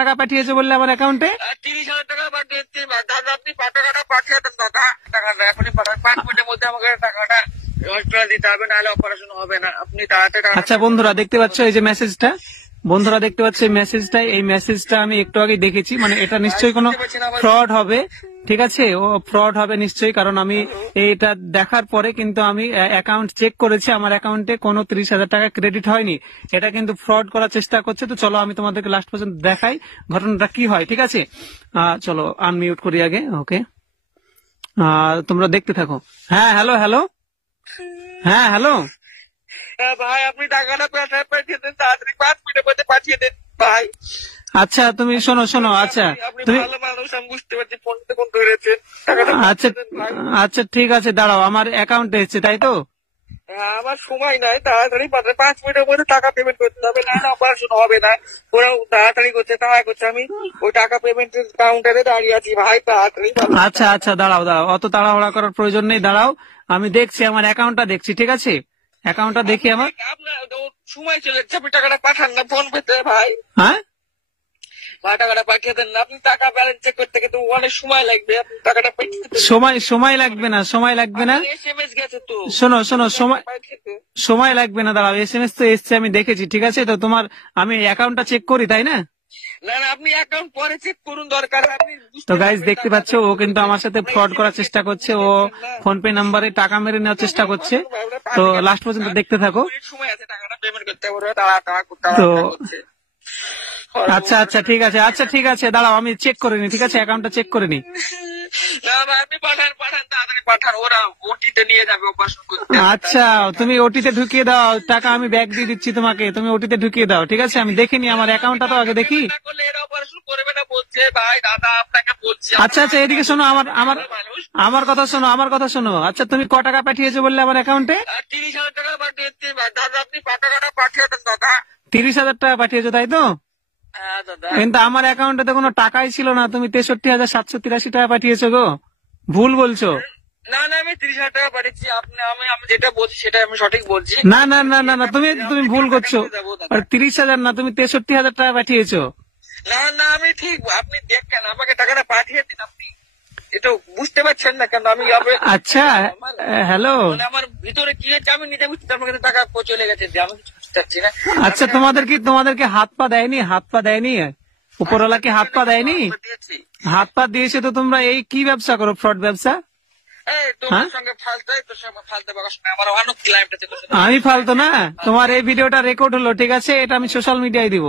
টাকা পাঠিয়েছো বললে আমার অ্যাকাউন্টে? 30,000 টাকা পাঠিয়েছি দাদা, আপনি টাকাটা পাঠিয়ে দেন দাদা, টাকাটা এখনই পাঠান। 5 মিনিটের মধ্যে আমাকে টাকাটা দিতে হবে, নাহলে অপারেশন হবে না। আপনি তাড়াতাড়ি। আচ্ছা বন্ধুরা দেখতে পাচ্ছ এই যে মেসেজটা, বন্ধুরা দেখতে পাচ্ছ এই মেসেজটা, এই মেসেজটা আমি একটু আগে দেখেছি, মানে এটা নিশ্চয়ই কোনো ফ্রড হবে, ঠিক আছে? ও ফ্রড হবে নিশ্চয়ই, কারণ আমি এটা দেখার পরে কিন্তু আমি অ্যাকাউন্ট চেক করেছি, আমার অ্যাকাউন্টে কোনো 30,000 টাকা ক্রেডিট হয়নি। এটা কিন্তু ফ্রড করার চেষ্টা করছে। তো চলো আমি তোমাদেরকে লাস্ট পর্যন্ত দেখাই ঘটনাটা কি হয়, ঠিক আছে? চলো আনমিউট করি আগে। ওকে, তোমরা দেখতে থাকো। হ্যাঁ হ্যালো হ্যালো, হ্যাঁ হ্যালো ভাই আপনি টাকাটা পাঠিয়ে দেন তাড়াতাড়ি, 5 মিনিটের মধ্যে পাঠিয়ে দেন ভাই। আচ্ছা তুমি শোনো শোনো, আচ্ছা আপনি তুমি, ভালো মানুষ, আমি বুঝতে পারছি, ফোনটা কোন ধরেছেন। আচ্ছা আচ্ছা ঠিক আছে দাঁড়াও, আমার অ্যাকাউন্টে এসছে তাই তো? আমার সময় নাই, তাড়াতাড়ি 5 মিনিটের মধ্যে টাকা পেমেন্ট করতে হবে, না অপারেশন হবে না। ওরা তাড়াতাড়ি করছে, তাড়া করছে, আমি ওই টাকা পেমেন্টের কাউন্টারে দাঁড়িয়ে আছি ভাই, তাড়াতাড়ি। আচ্ছা আচ্ছা দাঁড়াও দাঁড়াও, অত তাড়াহুড়া করার প্রয়োজন নেই, দাঁড়াও আমি দেখছি, আমার অ্যাকাউন্টটা দেখছি, ঠিক আছে? অ্যাকাউন্টটা দেখি আমার। আপনার সময় চলে যাচ্ছে, আপনি টাকাটা পাঠান না ফোন পেতে ভাই। হ্যাঁ ভাই টাকাটা পাঠিয়ে দেন না, আপনি টাকা ব্যালেন্স চেক করতে কিন্তু অনেক সময় লাগবে, আপনি টাকাটা পাঠিয়ে দেন। সময় লাগবে না, সময় লাগবে না, SMS গেছে তো। শোনো শোনো, সময় লাগবে না, দাঁড়াও, SMS তো এসছে, আমি দেখেছি, ঠিক আছে? তো তোমার আমি অ্যাকাউন্টটা চেক করি, তাই না? না না, আপনি অ্যাকাউন্ট পরে চেক করুন, দরকার আপনি। তো গাইজ দেখতে পাচ্ছ, ও কিন্তু আমার সাথে ফ্রড করার চেষ্টা করছে, ও ফোন পে নাম্বারে টাকা মেরে নেওয়ার চেষ্টা করছে। তো লাস্ট পর্যন্ত দেখতে থাকো। সময় আছে, টাকাটা পেমেন্ট করতে পারবে, তাড়া তো আচ্ছা আচ্ছা ঠিক আছে, আচ্ছা ঠিক আছে দাঁড়াও, আমি চেক করে নি, ঠিক আছে? অ্যাকাউন্টটা চেক করে নি। না ভাই আপনি পাঠান পাঠান, তাড়াতাড়ি পাঠান, ওরা ওটিতে নিয়ে যাবে অপারেশন করতে। আচ্ছা তুমি ওটিতে ঢুকিয়ে দাও, টাকা আমি ব্যাগ দিয়ে দিচ্ছি তোমাকে, তুমি ওটিতে ঢুকিয়ে দাও, ঠিক আছে? আমি দেখিনি, আমার অ্যাকাউন্টটা তো আগে দেখি। এরা অপারেশন করবে না বলছে ভাই, দাদা আপনাকে বলছি। আচ্ছা আচ্ছা এদিকে শোনো, আমার আমার আমার কথা শোনো, আমার কথা শোনো। আচ্ছা তুমি ক টাকা পাঠিয়েছো বললে আমার অ্যাকাউন্টে? 30,000 টাকা পাঠিয়েছি দাদা, আপনি টাকাটা পাঠিয়ে দেন দাদা। 30,000 টাকা পাঠিয়েছো তাই তো? হ্যাঁ দাদা। কিন্তু আমার অ্যাকাউন্টে তো কোনো টাকাই ছিল না, তুমি 63,783 টাকা পাঠিয়েছো গো, ভুল বলছো। না না, আমি 30,000 টাকা পাঠিয়েছি। আমি যেটা বলছি সেটা আমি সঠিক বলছি। না না না না না, তুমি তুমি ভুল করছো, 30,000 না, তুমি 63,000 টাকা পাঠিয়েছো। না না আমি ঠিক, আপনি দেখেন, আমাকে টাকাটা পাঠিয়ে দিন। আপনি এটা বুঝতে পারছেন না কেন? আমি আচ্ছা হ্যালো, আমার ভিতরে কি হয়েছে আমি নিজে বুঝতে, আমার কাছে টাকা চলে গেছে, আমি কিছু বুঝতে পারছি না। আচ্ছা তোমাদেরকে হাত পা দেয়নি? হাত পা দেয়নি? উপরওয়ালাকে হাত পা দেয়নি? হাত পা দিয়েছে তো তোমরা এই কি ব্যবসা করো, ফ্রড ব্যবসা? তোমার সঙ্গে ফালতু, তোর সঙ্গে ফালতু বকার সঙ্গে আমার অনেক ক্লায়েন্ট আছে। আমি ফালতু না, তোমার এই ভিডিওটা রেকর্ড হলো, ঠিক আছে? এটা আমি সোশ্যাল মিডিয়ায় দিব।